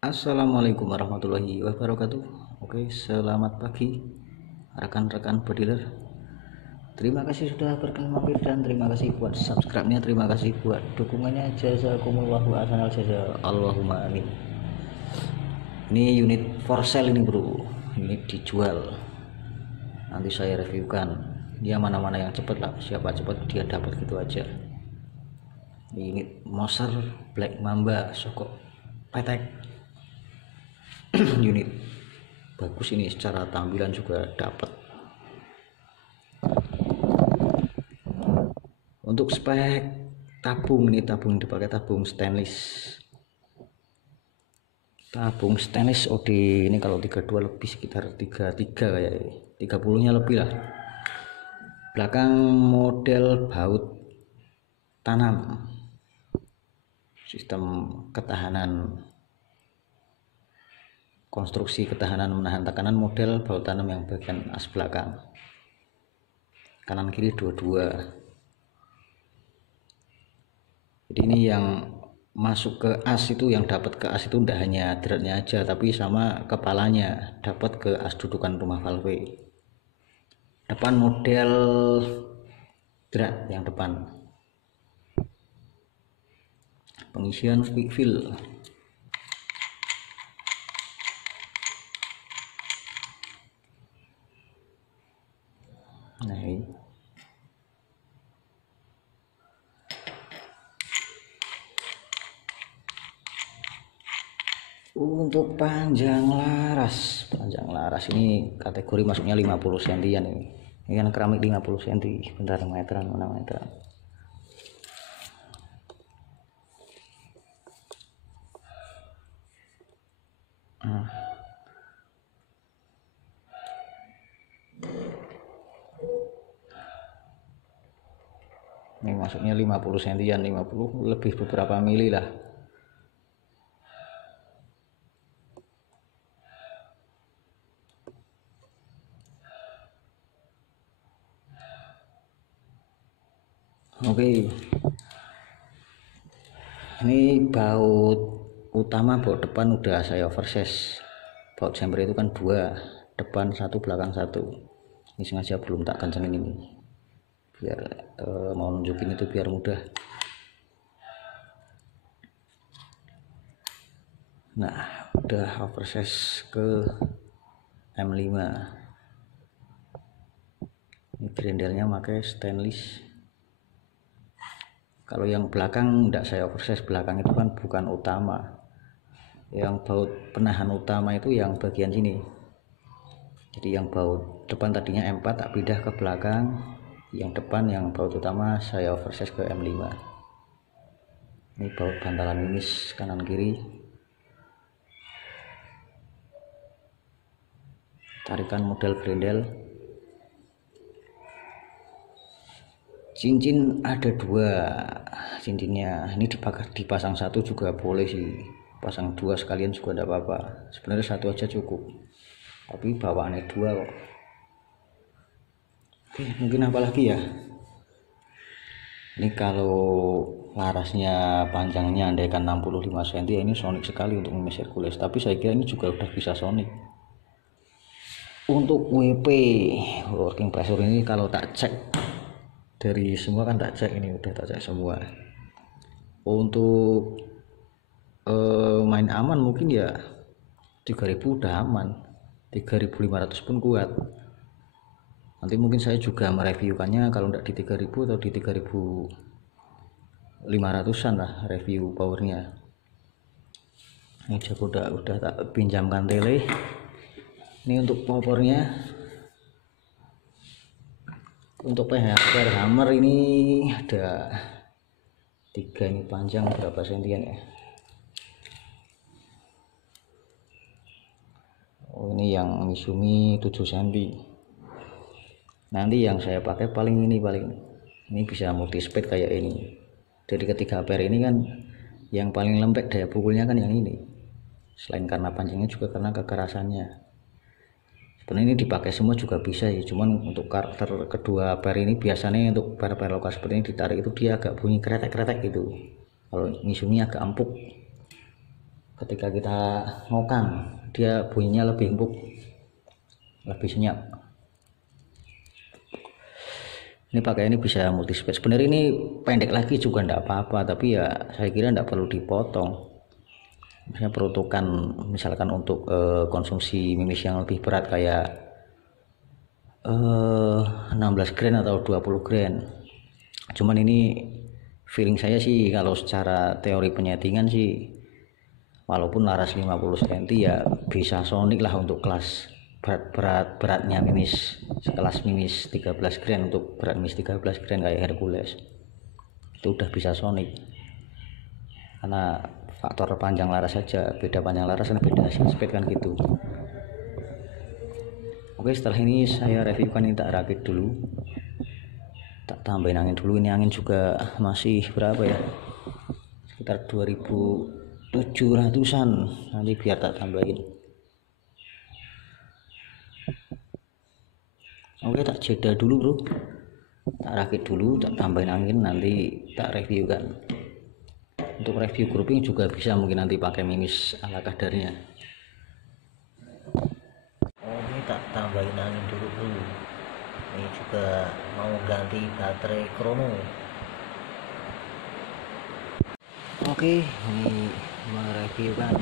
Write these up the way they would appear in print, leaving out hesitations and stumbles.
Assalamualaikum warahmatullahi wabarakatuh. Oke, selamat pagi rekan-rekan bodiler. Terima kasih sudah berkenan mampir dan terima kasih buat subscribe-nya, terima kasih buat dukungannya. Jazakumullahu ahsanal jaza. Allahumma amin. Ini unit for sale ini, Bro. Unit dijual. Nanti saya reviewkan. Dia mana-mana yang cepat lah, siapa cepat dia dapat gitu aja. Ini unit Moser Black Mamba Sokok Petek. Unit bagus ini, secara tampilan juga dapat. Untuk spek tabung, ini tabung dipakai tabung stainless OD ini. Kalau 32 lebih, sekitar 33 kayak 30 nya lebih lah. Belakang model baut tanam, sistem ketahanan, konstruksi ketahanan menahan tekanan, model baut tanam yang bagian as belakang, kanan kiri dua-dua. Jadi ini yang masuk ke as itu, yang dapat ke as itu tidak hanya dratnya aja, tapi sama kepalanya dapat ke as dudukan rumah valve. Depan model drat yang depan, pengisian quick fill. Nah ini untuk panjang laras ini kategori masuknya 50 sentian ini kan keramik 50 cm. Bentar, meteran mana meteran. Ini masuknya 50 sentian, 50 lebih beberapa mili lah. Oke, ini baut utama, baut depan udah saya oversize. Baut chamber itu kan dua, depan satu belakang satu. Ini sengaja belum tak kencengin ini biar mau nunjukin itu biar mudah. Nah, udah oversize ke M5. Ini grendelnya pakai stainless. Kalau yang belakang enggak saya oversize, belakang itu kan bukan utama. Yang baut penahan utama itu yang bagian sini. Jadi yang baut depan tadinya M4 tak pindah ke belakang, yang depan yang baut utama saya oversize ke M5. Ini baut bantalan mimis kanan kiri. Tarikan model grendel. Cincin ada dua cincinnya. Ini dipasang satu juga boleh sih, pasang dua sekalian juga tidak apa-apa. Sebenarnya satu aja cukup, tapi bawaannya dua kok. Oke, mungkin apa lagi ya. Ini kalau larasnya panjangnya andaikan 65 cm, ini sonic sekali untuk mimis Hercules, tapi saya kira ini juga udah bisa sonic. Untuk WP, working pressure, ini kalau tak cek dari semua kan tak cek, ini udah tak cek semua. Untuk main aman mungkin ya 3000 udah aman, 3500 pun kuat. Nanti mungkin saya juga mereviewkannya kalau tidak di 3000 atau di 3500an lah review powernya. Ini juga udah tak pinjamkan tele. Ini untuk powernya. Untuk PHR hammer ini ada 3, ini panjang berapa sentian ya. Oh, ini yang Misumi 7 cm. Nanti yang saya pakai paling ini bisa multi speed kayak ini. Jadi ketiga ampere ini kan yang paling lembek daya pukulnya kan yang ini. Selain karena panjangnya juga karena kekerasannya. Sebenarnya ini dipakai semua juga bisa ya, cuman untuk karakter kedua ampere ini biasanya untuk ampere lokal seperti ini ditarik itu dia agak bunyi kretek-kretek gitu. Kalau Misumi agak empuk. ketika kita ngokang dia bunyinya lebih empuk, lebih senyap. Ini pakai ini bisa multi speed. Sebenarnya ini pendek lagi juga enggak apa-apa, tapi ya saya kira enggak perlu dipotong. Misalnya peruntukan misalkan untuk konsumsi mimis yang lebih berat kayak 16 gram atau 20 gram. Cuman ini feeling saya sih kalau secara teori penyetingan sih walaupun laras 50 cm ya bisa sonik lah untuk kelas beratnya mimis sekelas mimis 13 gram. Untuk berat mimis 13 gram kayak Hercules itu udah bisa sonik karena faktor panjang laras saja, beda panjang laras kan beda hasil speed kan gitu. Oke, setelah ini saya reviewkan, ini tak rakit dulu, tak tambahin angin dulu. Ini angin juga masih berapa ya, sekitar 2700-an, nanti biar tak tambahin. Oke, tak jeda dulu bro, tak rakit dulu, tak tambahin angin, nanti tak review kan. Untuk review grouping juga bisa mungkin nanti pakai mimis ala kadarnya. Oke, tak tambahin angin dulu bro. Ini juga mau ganti baterai Chrono. Oke, ini mereview kan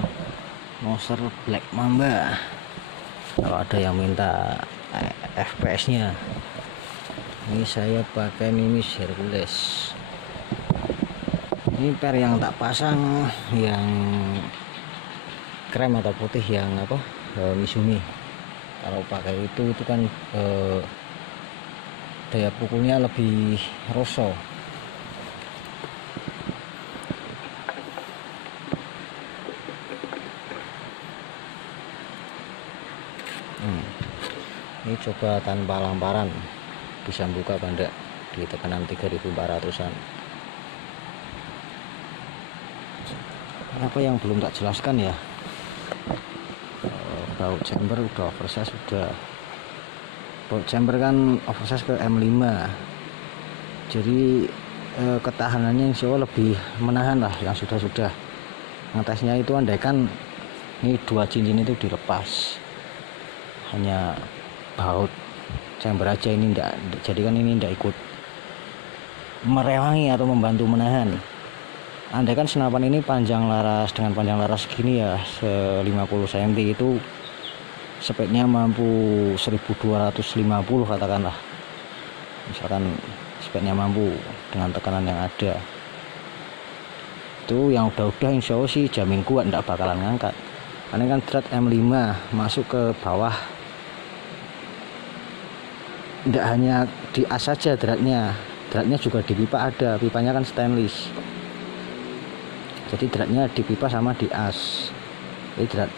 Moser Black Mamba. Kalau ada yang minta FPS nya, ini saya pakai mimis Hercules. Ini per yang tak pasang yang krem atau putih yang apa, Mizumi. Kalau pakai itu kan daya pukulnya lebih rosol. Ini coba tanpa lamparan, bisa buka apa enggak di tekanan 3400-an. Apa yang belum tak jelaskan ya, baut chamber udah oversize, sudah baut chamber kan oversize ke M5, jadi ketahanannya insya Allah lebih menahan lah yang sudah ngetesnya itu. Andaikan ini 2 cincin itu dilepas, hanya baut chamber aja ini enggak, jadi kan ini enggak ikut merewangi atau membantu menahan. Andaikan senapan ini panjang laras dengan panjang laras segini ya, 50 cm, itu speednya mampu 1250 katakanlah, misalkan speednya mampu dengan tekanan yang ada itu, yang udah insya Allah sih jamin kuat, enggak bakalan ngangkat. Karena kan drat M5 masuk ke bawah, tidak hanya di as saja dratnya juga di pipa ada, pipanya kan stainless, jadi dratnya di pipa sama di as. Jadi drat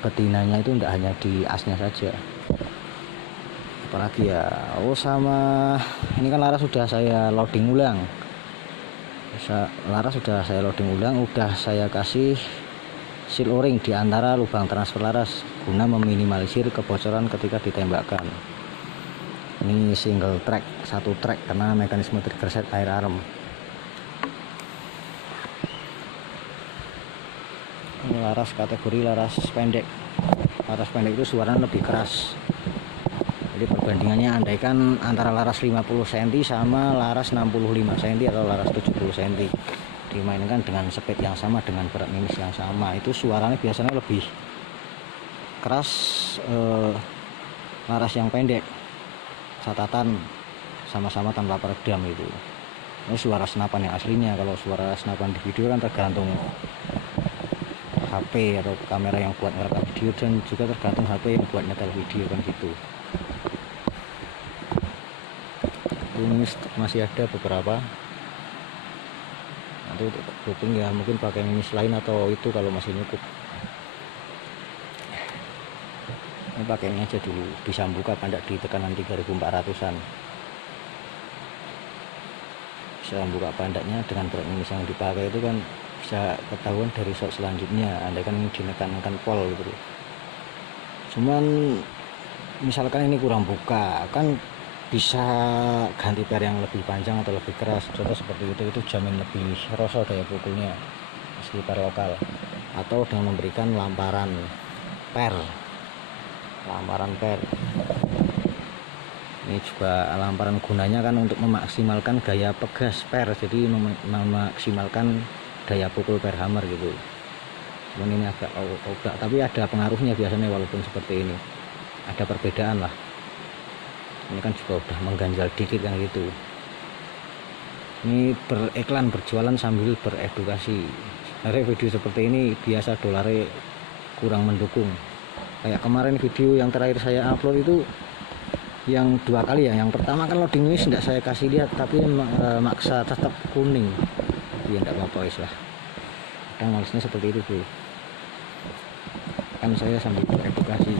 betinanya itu tidak hanya di asnya saja. Apalagi ya, sama ini kan laras sudah saya loading ulang, udah saya kasih seal o-ring di antara lubang transfer laras guna meminimalisir kebocoran ketika ditembakkan. Ini single track, satu track karena mekanisme trigger set air arm. Ini laras kategori laras pendek. Laras pendek itu suaranya lebih keras. Jadi perbandingannya andaikan antara laras 50 cm sama laras 65 cm atau laras 70 cm dimainkan dengan speed yang sama, dengan berat mimis yang sama, itu suaranya biasanya lebih keras laras yang pendek. Catatan sama-sama tanpa peredam itu. Ini suara senapan yang aslinya. Kalau suara senapan di video kan tergantung HP atau kamera yang buat ngerekam video, dan juga tergantung HP yang buat nyetel video kan gitu. Ini masih ada beberapa. Nanti untuk grouping ya mungkin pakai mimis lain atau itu kalau masih cukup. Ini pakai ini aja dulu, bisa buka pandak di tekanan 3400-an. Bisa buka pandaknya dengan berat mimis yang dipakai itu kan bisa ketahuan dari shot selanjutnya. Andaikan ini dinekan-nekan pol gitu. Cuman misalkan ini kurang buka, kan bisa ganti per yang lebih panjang atau lebih keras. Contoh seperti itu jamin lebih rosol daya pukulnya meski per lokal. atau dengan memberikan lamparan per. Ini juga lamparan gunanya kan untuk memaksimalkan gaya pegas per, jadi memaksimalkan daya pukul per hammer gitu. Cuman ini agak ogak, tapi ada pengaruhnya biasanya walaupun seperti ini. Ada perbedaan lah. Ini kan juga udah mengganjal dikit kan gitu. Ini beriklan, berjualan sambil beredukasi. Sebenarnya video seperti ini biasa dolarnya kurang mendukung. Kayak kemarin video yang terakhir saya upload itu yang 2 kali ya. Yang pertama kan loading ini tidak saya kasih lihat, tapi maksa tetap kuning. Ya enggak apa-apa lah. Kadang malesnya seperti itu tuh. Kan saya sambil beredukasi.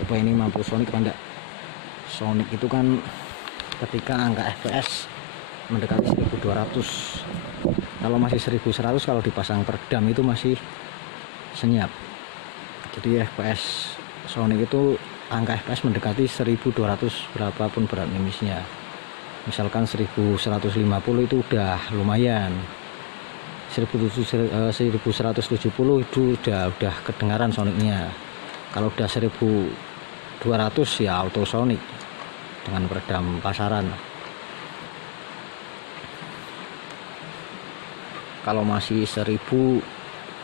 Coba ini mampu Sonic apa enggak? Sonic itu kan ketika angka FPS mendekati 1200, kalau masih 1100 kalau dipasang peredam itu masih senyap. Jadi FPS Sonic itu angka FPS mendekati 1200 berapapun berat mimisnya. Misalkan 1150 itu udah lumayan, 1170 itu udah kedengaran Sonicnya. Kalau udah 1200 ya auto Sonic dengan peredam pasaran. Kalau masih 1000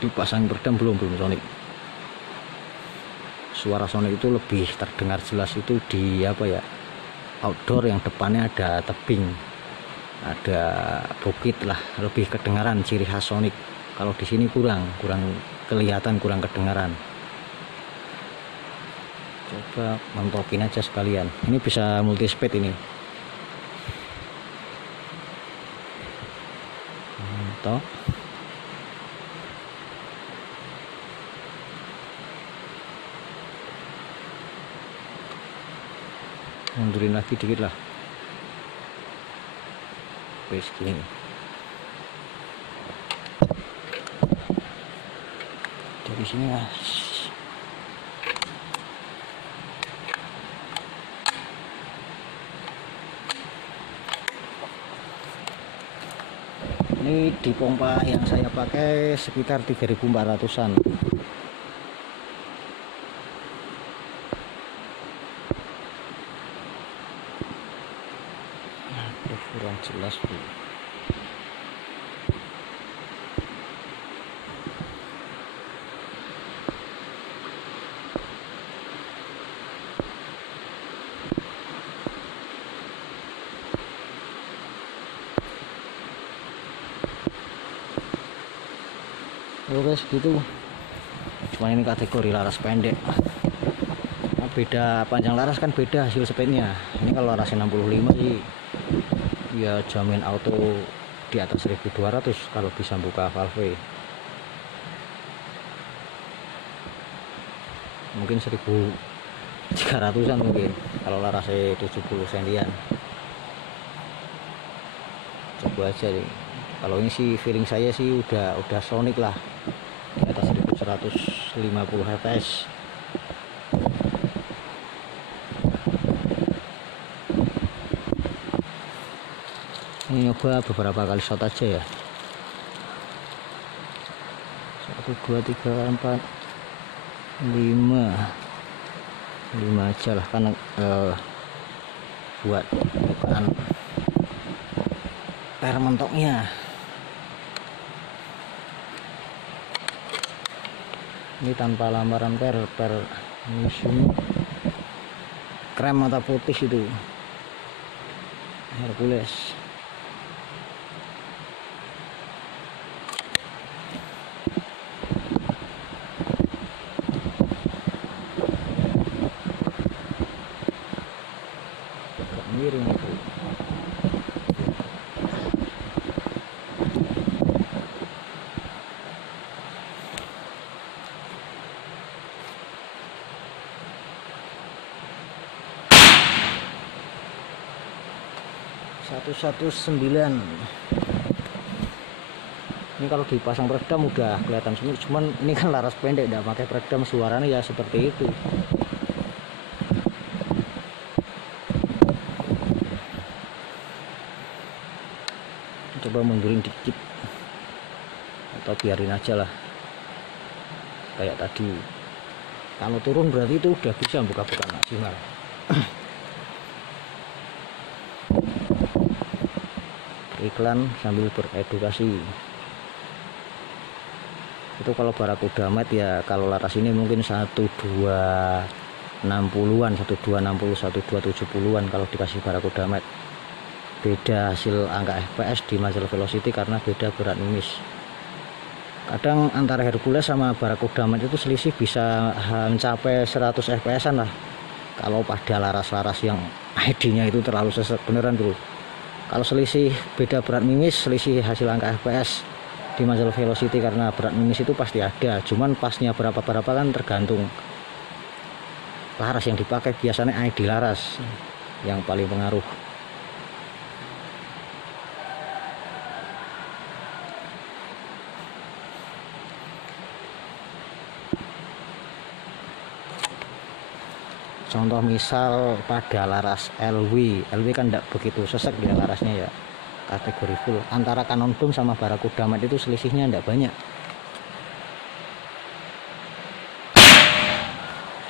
dipasang peredam belum Sonic. Suara Sonic itu lebih terdengar jelas itu di apa ya, outdoor yang depannya ada tebing, ada bukit lah, lebih kedengaran ciri khas Sonic. Kalau di sini kurang kelihatan, kurang kedengaran. Coba mentokin aja sekalian. Ini bisa multi speed ini. Mentok. Mundurin lagi dikit lah. Wes gini. Dari sini lah. Ini di pompa yang saya pakai sekitar 3400-an. Kurang jelas Bu. Oke segitu. Cuma ini kategori laras pendek. Nah, beda panjang laras kan beda hasil speednya. Ini kalau laras 65 sih ya jamin auto di atas 1200 kalau bisa buka valve. Mungkin 1300-an mungkin kalau larasnya 70 sentian. Coba aja nih. Kalau ini sih feeling saya sih udah Sonic lah, di atas 1150 fps. Ini nyoba beberapa kali shot aja ya. 1 2 3 4 5 aja lah, karena buat bukaan per mentoknya. Ini tanpa lamparan per museum krem mata putih itu Hercules. Miring itu. Satu 9. Ini kalau dipasang peredam udah kelihatan semua, cuman ini kan laras pendek, tidak pakai peredam, suaranya ya seperti itu. Coba mundurin dikit. atau biarin aja lah kayak tadi. Kalau turun berarti itu udah bisa buka-buka maksimal. Iklan sambil beredukasi. Itu kalau barakuda mat ya, kalau laras ini mungkin 1260-an, 1260, 1270-an kalau dikasih barakuda mat. Beda hasil angka FPS di muzzle velocity karena beda berat mimis. Kadang antara Hercules sama barakuda mat itu selisih bisa mencapai 100 FPS-an lah. Kalau pada laras-laras yang ID-nya itu terlalu sesek beneran bro. Kalau selisih beda berat mimis, selisih hasil angka FPS di muzzle velocity karena berat mimis itu pasti ada. Cuman pasnya berapa kan tergantung laras yang dipakai. Biasanya ID laras yang paling pengaruh. Contoh misal pada laras LW kan tidak begitu sesek dia larasnya ya, kategori full. Antara Cannon Dome sama barakuda mat itu selisihnya tidak banyak.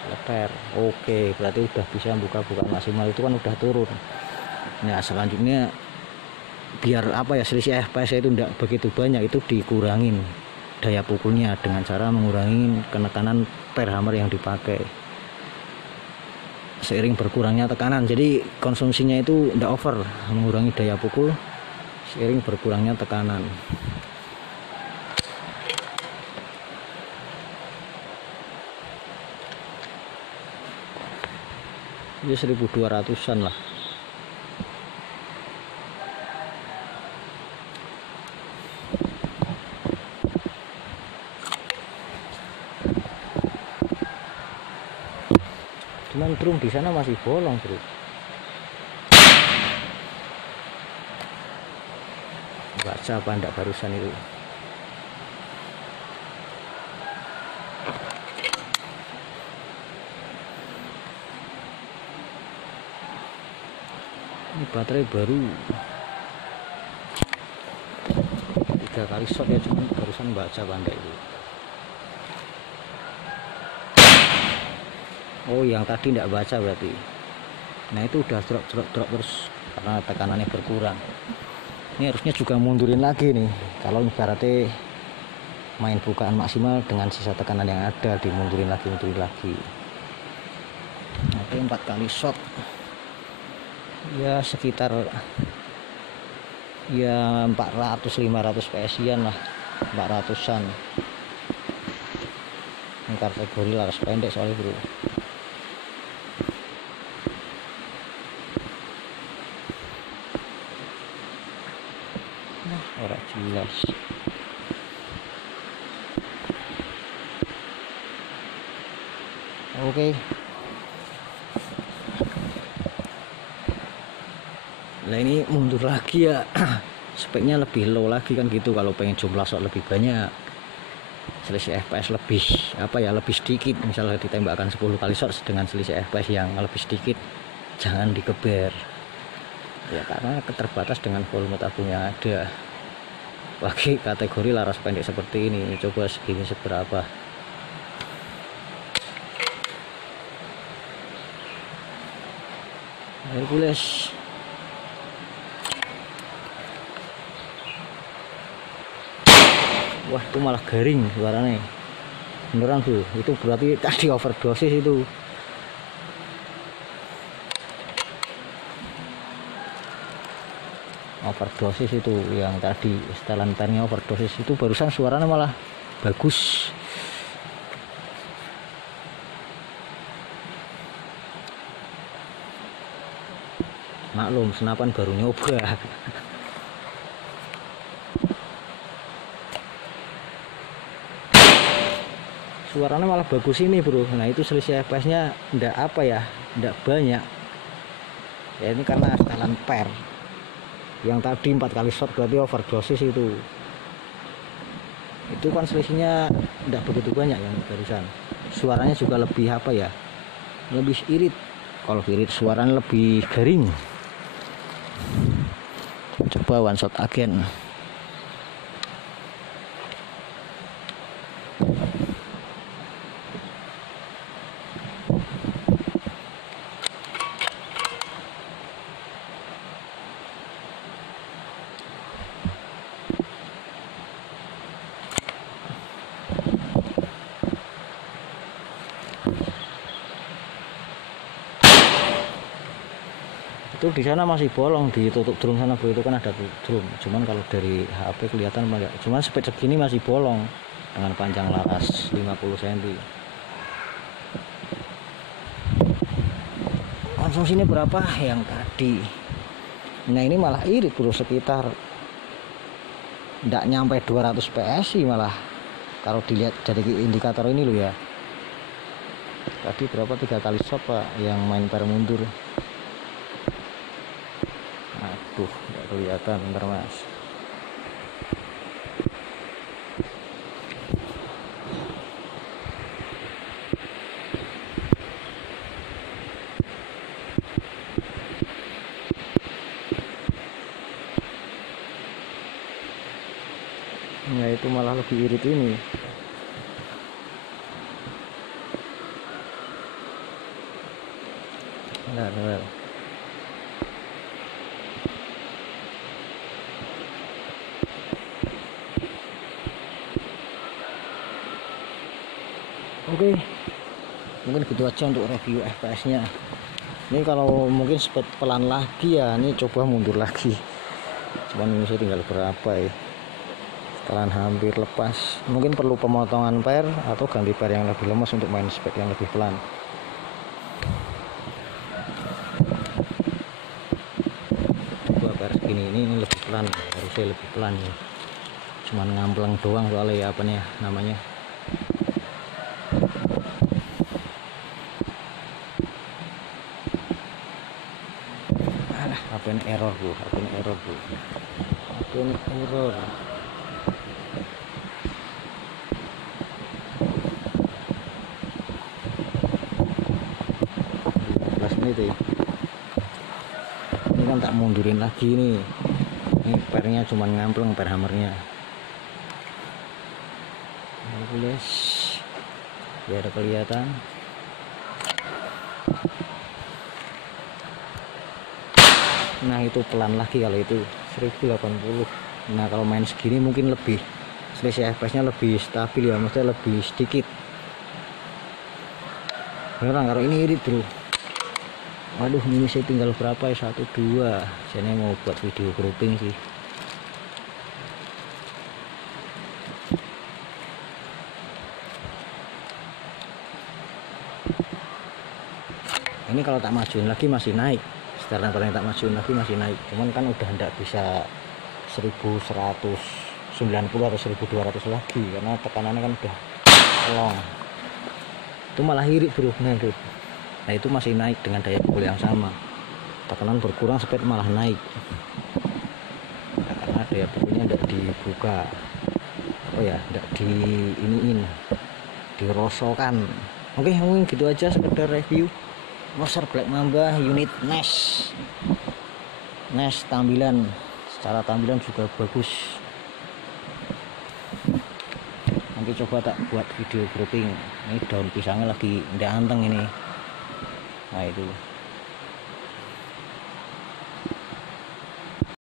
Leper, oke, berarti udah bisa buka-buka maksimal, itu kan udah turun. Nah selanjutnya biar apa ya, selisih FPS itu tidak begitu banyak, itu dikurangin daya pukulnya dengan cara mengurangi penekanan per hammer yang dipakai. Seiring berkurangnya tekanan, jadi konsumsinya itu tidak over, mengurangi daya pukul seiring berkurangnya tekanan. Ini 1200-an lah. Cuman drum di sana masih bolong bro. Baca apa enggak barusan itu? Ini baterai baru 3 kali shot ya, cuman barusan baca pandai itu. Oh yang tadi tidak baca berarti. Nah itu udah drop terus karena tekanannya berkurang. Ini harusnya juga mundurin lagi nih. Kalau ibaratnya main bukaan maksimal dengan sisa tekanan yang ada, dimundurin lagi. Oke, 4 kali shot ya sekitar ya 400-500 PSI-an lah, 400-an. Ini kategori laras pendek soalnya bro. Orang jelas. Oke. Nah ini mundur lagi ya. Speknya lebih low lagi kan gitu. Kalau pengen jumlah shot lebih banyak, selisih FPS lebih apa ya, lebih sedikit. Misalnya ditembakkan 10 kali shot dengan selisih FPS yang lebih sedikit, jangan dikeber ya, karena keterbatas dengan volume tabung yang ada. Lagi kategori laras pendek seperti ini, coba segini seberapa. Hercules. Wah itu malah garing suaranya beneran tuh, itu berarti tadi overdosis itu. Overdosis itu yang tadi setelan pennya overdosis itu, barusan suaranya malah bagus. Maklum senapan baru nyoba. Suaranya malah bagus ini bro. Nah itu selisih FPS nya ndak apa ya, ndak banyak ya, ini karena setelan per. Yang tadi 4 kali shot berarti overdosis itu kan selisihnya tidak begitu banyak yang barusan. Suaranya juga lebih apa ya, lebih irit. Kalau irit suaranya lebih garing. Coba one shot again. Itu di sana masih bolong, ditutup drum sana Bu, itu kan ada drum. Cuman kalau dari HP kelihatan enggak. Cuman speed segini masih bolong dengan panjang laras 50 cm. Konsumsi ini berapa yang tadi? Nah ini malah irit bro, sekitar enggak nyampe 200 PSI malah. Kalau dilihat dari indikator ini loh ya. Tadi berapa, 3 kali shot Pak yang main per mundur. Aduh, nggak kelihatan, bentar Mas. Nah itu malah lebih irit ini. Bentar. Oke, mungkin gitu aja untuk review FPS nya. Ini kalau mungkin speed pelan lagi ya, ini coba mundur lagi. Cuman ini saya tinggal berapa ya, setelan hampir lepas. Mungkin perlu pemotongan per atau ganti per yang lebih lemas untuk main speed yang lebih pelan. Coba per segini, ini lebih pelan, harusnya lebih pelan ya. Cuman ngampleng doang soalnya ya, apa nih namanya, HP error Bu, HP error. Menit ya. Ini kan tak mundurin lagi nih. Ini pernya cuma ngampleng, per hammernya. Guys, biar kelihatan. Nah itu pelan lagi, kalau itu 1080. Nah kalau main segini mungkin lebih selisih FPS nya lebih stabil ya, maksudnya lebih sedikit. Beneran kalau ini irit bro. Waduh, ini saya tinggal berapa ya, 1, 2. Saya mau buat video grouping sih. Ini kalau tak majuin lagi masih naik. Sekarang kalau yang tak majuin lagi masih naik. Cuman kan udah enggak bisa 1190 atau 1200 lagi karena tekanannya kan udah long. Itu malah irit bro, bener. Nah itu masih naik dengan daya pukul yang sama, tekanan berkurang, speed malah naik. Nah, karena daya pukulnya tidak dibuka, oh ya, tidak di iniin, dirosokan. Oke, mungkin gitu aja sekedar review Moser Black Mamba unit NES tampilan, secara tampilan juga bagus. Nanti coba tak buat video grouping. Ini daun pisangnya lagi ndak anteng ini. Nah itu